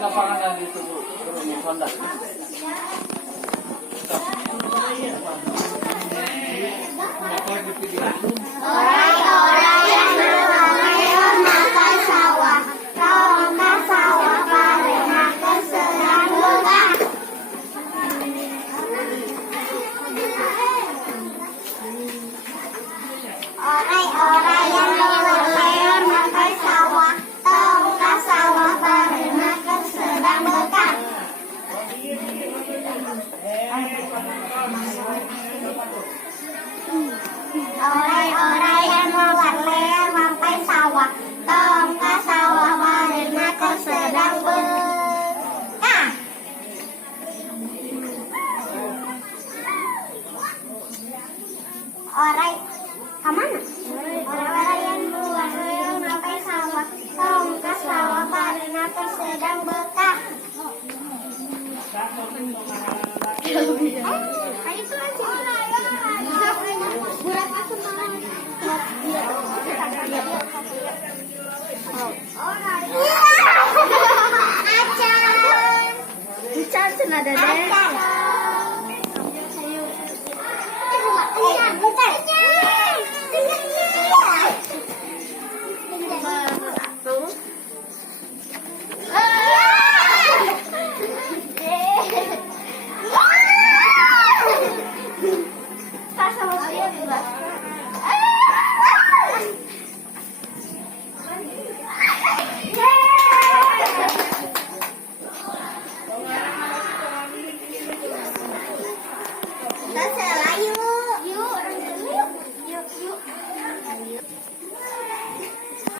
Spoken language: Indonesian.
lapangan dito turun yung Honda. Oray-oray ang lupa ngayon makasawa, taong kasawa pa rin ako sedang lupa. Oray-oray ang lupa ngayon makasawa, taong kasawa pa rin ako sedang lupa. Oray-oray ang lupa ngayon makasawa, taong kasawa pa rin ako sedang lupa. Oray, kemana? Oray-oray yang buang ngayon makasawa, taong kasawa pa rin ako sedang buka. Itu aja. Bulat aku mau. Acan. Acan senada deh.